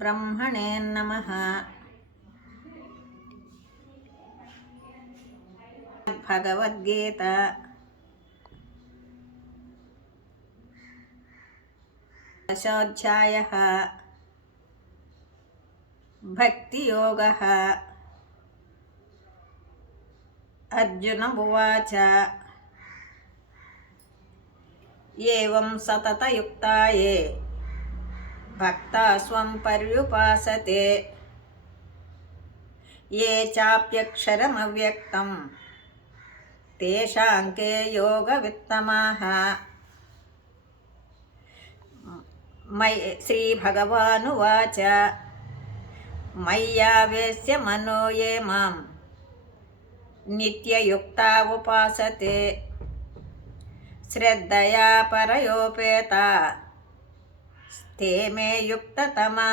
श्रीपरब्रह्मणे नमः। भगवद्गीता दशोऽध्यायः। भक्तियोगः। अर्जुन उवाच एवं सततयुक्ता ये भक्ता स्वं पर्युपासते ये चाप्यक्षरमव्यक्तं तेषां के योगवित्तमाः। श्रीभगवानुवाच मय्यावेश्य मनो ये मां नित्ययुक्ता उपासते श्रद्धया परयोपेता ते मे युक्ततमा